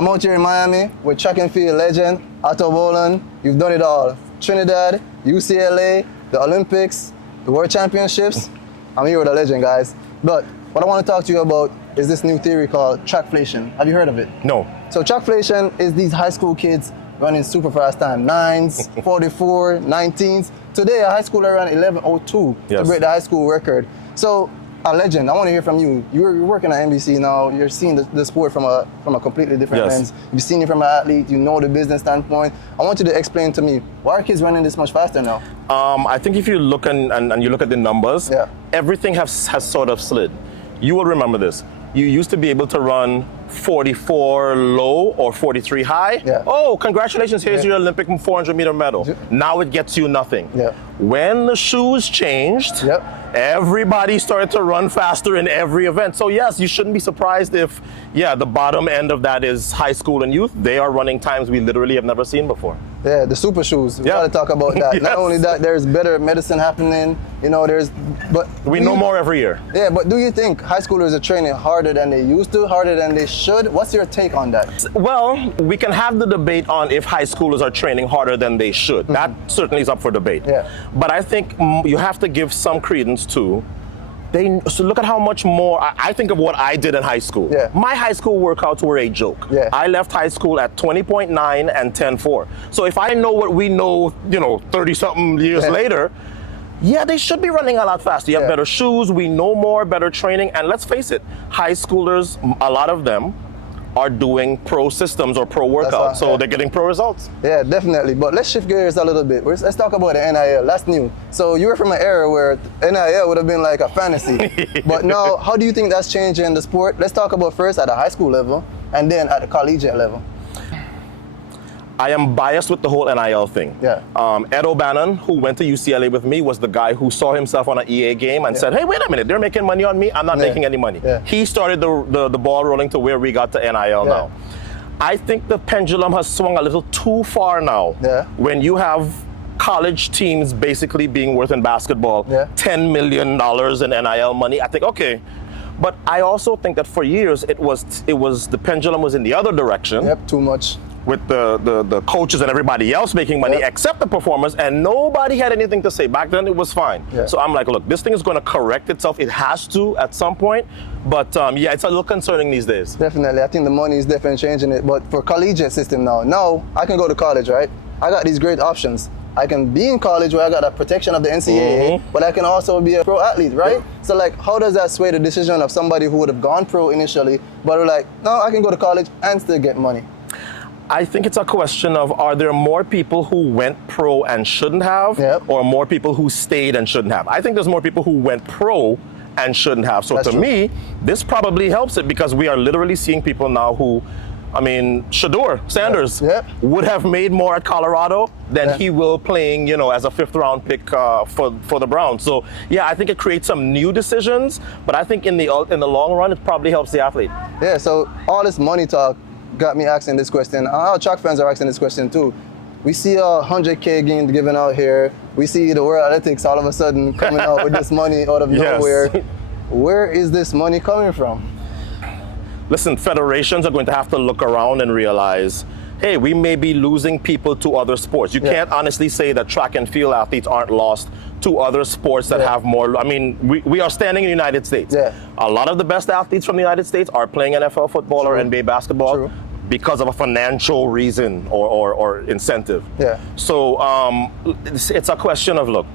I'm out here in Miami with track and field legend, Otto Bolton. You've done it all. Trinidad, UCLA, the Olympics, the World Championships. I'm here with a legend, guys. But what I want to talk to you about is this new theory called trackflation. Have you heard of it? No. So trackflation is these high school kids running super fast time, 9s, 44, 19s. Today, a high schooler ran 11:02 to break the high school record. So, a legend, I want to hear from you. You're working at NBC now. You're seeing the sport from a completely different lens. You've seen it from an athlete. You know the business standpoint. I want you to explain to me, why are kids running this much faster now? I think if you look and you look at the numbers, everything has sort of slid. You will remember this. You used to be able to run 44 low or 43 high. Oh, congratulations, here's your Olympic 400 meter medal. Now it gets you nothing. When the shoes changed, everybody started to run faster in every event. So yes, you shouldn't be surprised if, the bottom end of that is high school and youth. They are running times we literally have never seen before. Yeah, the super shoes. We gotta talk about that. Not only that, there's better medicine happening. But we know more every year. Yeah, but do you think high schoolers are training harder than they used to, harder than they should? What's your take on that? Well, we can have the debate on if high schoolers are training harder than they should. That certainly is up for debate. But I think you have to give some credence to. So look at how much more, I think of what I did in high school. My high school workouts were a joke. I left high school at 20.9 and 10.4. So if I know what we know, 30-something years later, they should be running a lot faster. You have better shoes, we know more, better training, and let's face it, high schoolers, a lot of them, are doing pro systems or pro workouts, so they're getting pro results. Yeah, definitely. But let's shift gears a little bit. Let's talk about the NIL. That's new. So you were from an era where NIL would have been like a fantasy. But now, how do you think that's changing the sport? Let's talk about first at the high school level and then at the collegiate level. I am biased with the whole NIL thing. Ed O'Bannon, who went to UCLA with me, was the guy who saw himself on an EA game and said, hey, wait a minute, they're making money on me, I'm not making any money. He started the ball rolling to where we got to NIL now. I think the pendulum has swung a little too far now when you have college teams basically being worth in basketball $10 million in NIL money. I think, okay. But I also think that for years it was the pendulum was in the other direction. Too much. With the coaches and everybody else making money except the performers, and nobody had anything to say. Back then it was fine. So I'm like, look, this thing is going to correct itself. It has to at some point. But it's a little concerning these days. Definitely. I think the money is definitely changing it. But for collegiate system now I can go to college, right? I got these great options. I can be in college where I got a protection of the NCAA, but I can also be a pro athlete, right? So like, how does that sway the decision of somebody who would have gone pro initially, but are like, no, I can go to college and still get money? I think it's a question of, are there more people who went pro and shouldn't have, or more people who stayed and shouldn't have? I think there's more people who went pro and shouldn't have. So to me, this probably helps it, because we are literally seeing people now who, Shador Sanders would have made more at Colorado than he will playing, as a 5th round pick for the Browns. So I think it creates some new decisions, but I think in the long run, it probably helps the athlete. Yeah, so all this money talk got me asking this question. Our track fans are asking this question too. We see 100K being given out here. We see the World Athletics all of a sudden coming out with this money out of nowhere. Where is this money coming from? Listen, federations are going to have to look around and realize, hey, we may be losing people to other sports. You can't honestly say that track and field athletes aren't lost to other sports that have more. We are standing in the United States. A lot of the best athletes from the United States are playing NFL football or NBA basketball because of a financial reason or incentive. So it's a question of, look,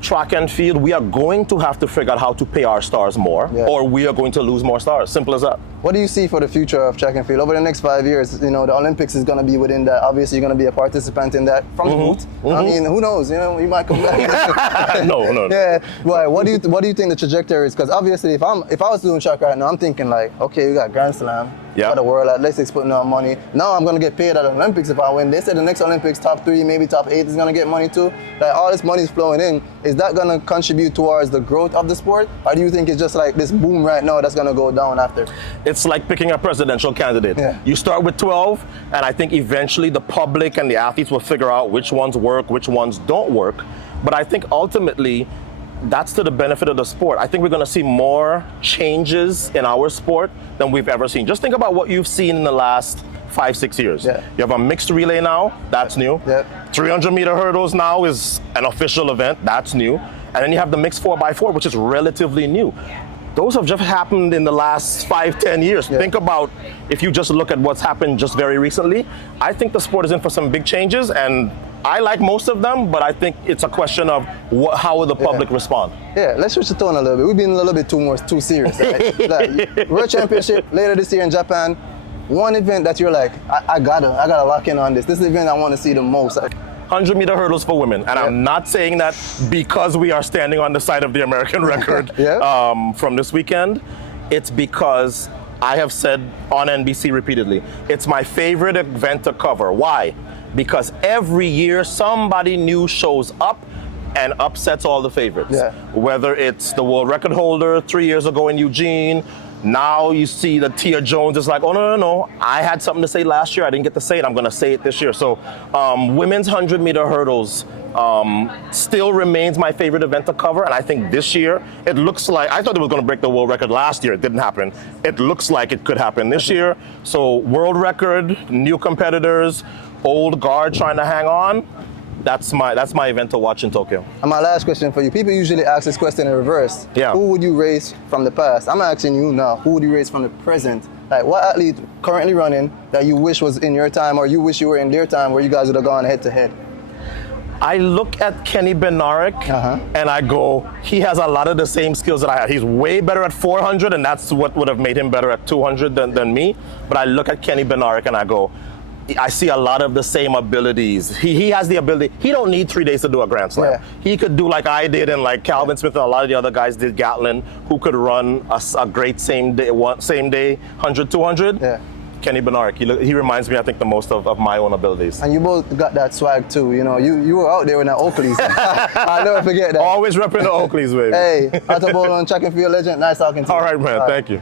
track and field, we are going to have to figure out how to pay our stars more, or we are going to lose more stars. Simple as that. What do you see for the future of track and field over the next 5 years? The Olympics is going to be within that. Obviously, you're going to be a participant in that from the boot. Who knows? You might come back. No. Why? What do you think the trajectory is? Because obviously, if I was doing track right now, I'm thinking like, okay, we got Grand Slam. For the World Athletics putting out money. Now I'm going to get paid at the Olympics if I win. They said the next Olympics, top 3, maybe top 8 is going to get money too. Like, all this money is flowing in. Is that going to contribute towards the growth of the sport? Or do you think it's just like this boom right now that's going to go down after? It's like picking a presidential candidate. You start with 12, and I think eventually the public and the athletes will figure out which ones work, which ones don't work. But I think ultimately, that's to the benefit of the sport. I think we're going to see more changes in our sport than we've ever seen. Just think about what you've seen in the last 5-6 years. Yeah. You have a mixed relay now, that's new. Yeah. 300-meter hurdles now is an official event, that's new. And then you have the mixed 4x4, which is relatively new. Those have just happened in the last 5-10 years. Yeah. Think about if you just look at what's happened just very recently. I think the sport is in for some big changes, and I like most of them, but I think it's a question of how will the public respond. Yeah, let's switch the tone a little bit. We've been a little bit too serious. Right? Like, World Championship later this year in Japan. One event that you're like, I gotta lock in on this. This is the event I want to see the most. 100-meter hurdles for women, and I'm not saying that because we are standing on the side of the American record from this weekend. It's because I have said on NBC repeatedly, it's my favorite event to cover. Why? Because every year somebody new shows up and upsets all the favorites. Yeah. Whether it's the world record holder 3 years ago in Eugene, now you see that Tia Jones is like, oh, no. I had something to say last year. I didn't get to say it. I'm going to say it this year. So women's 100-meter hurdles still remains my favorite event to cover. And I think this year, it looks like, I thought it was going to break the world record last year. It didn't happen. It looks like it could happen this year. So world record, new competitors, old guard trying to hang on. That's my event to watch in Tokyo. And my last question for you. People usually ask this question in reverse. Yeah. Who would you race from the past? I'm asking you now, who would you race from the present? Like, what athlete currently running that you wish was in your time, or you wish you were in their time, where you guys would have gone head to head? I look at Kenny Bednarek and I go, he has a lot of the same skills that I have. He's way better at 400, and that's what would have made him better at 200 than me. But I look at Kenny Bednarek and I go, I see a lot of the same abilities. He has the ability. He don't need 3 days to do a Grand Slam. Yeah. He could do like I did, and like Calvin Smith and a lot of the other guys did, Gatlin, who could run a great same day 100, 200. Yeah. Kenny Bednarek, he reminds me, I think, the most of my own abilities. And you both got that swag too. You know, you were out there in the Oakleys. I'll never forget that. Always repping the Oakleys, baby. Hey, Otto Bolton, track and field legend. Nice talking to you. All right, man. Thank you.